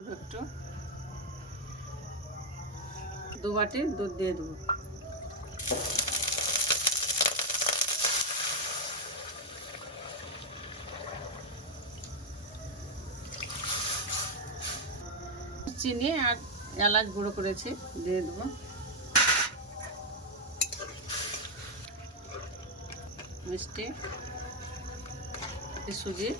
একটু 2 বাটি দুধ দিয়ে দেবো। চিনি আর এলাচ গুঁড়ো করেছি দিয়ে দেবো। মিষ্টি, সুজি,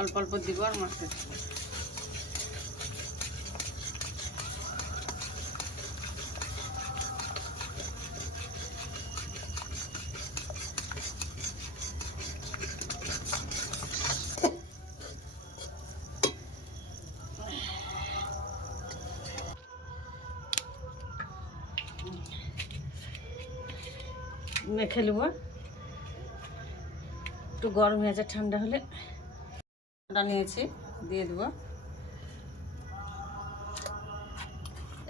অল্প অল্প দিব আর মাখতে মেখে নেব। একটু গরম হয়েছে, ঠান্ডা হলে আটা নিয়েছি দিয়ে দেবো।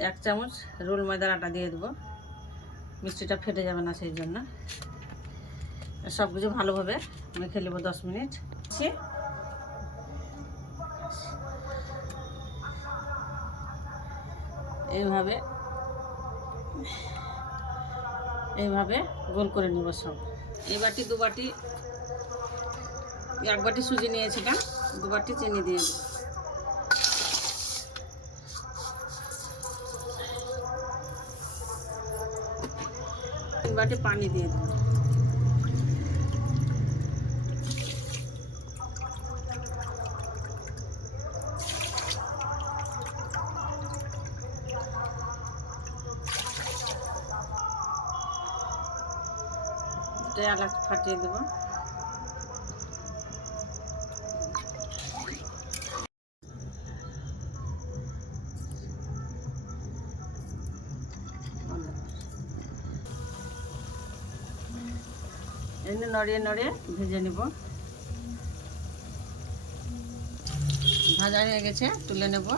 1 চামচ রোল ময়দার আটা দিয়ে দেবো, মিষ্টিটা ফেটে যাবে না সেই জন্য। সব কিছু ভালোভাবে মেখে নেব 10 মিনিট। এইভাবে এইভাবে গোল করে নেব সব। এই বাটি 2 বাটি, 1 বাটি সুজি নিয়েছিলাম, 2 বাটি চিনি দিয়ে দেবো। 3 বাটি পানি দিয়ে দেবো। এলাচ ফাটিয়ে দেবো। এনে নড়িয়ে নড়িয়ে ভেজে নেব। ভাজা হয়ে গেছে, তুলে নেব।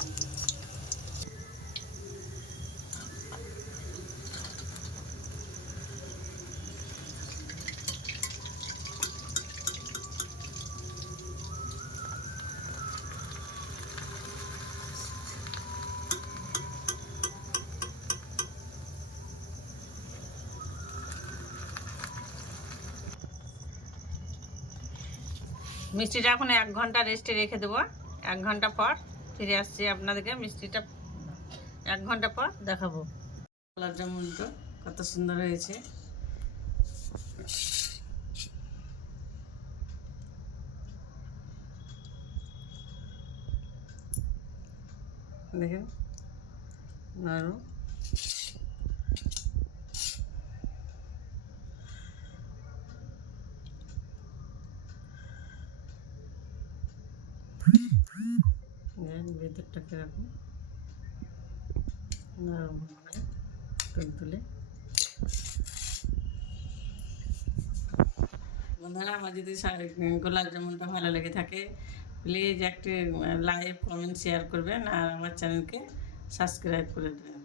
মিষ্টিটা এখন 1 ঘন্টা রেস্টে রেখে দেবো। 1 ঘন্টা পর ফিরে আসছি আপনাদেরকে। মিষ্টিটা 1 ঘন্টা পর দেখাবো। গোলাপ জামুনটা কত সুন্দর হয়েছে। দেখেন নরম। ভেতরটা কিরকম নরম তুলে। বন্ধুরা, আমার যদি গোলাপ জামুনটা ভালো লেগে থাকে প্লিজ একটি লাইক, কমেন্ট, শেয়ার করবেন আর আমার চ্যানেলকে সাবস্ক্রাইব করে দেবেন।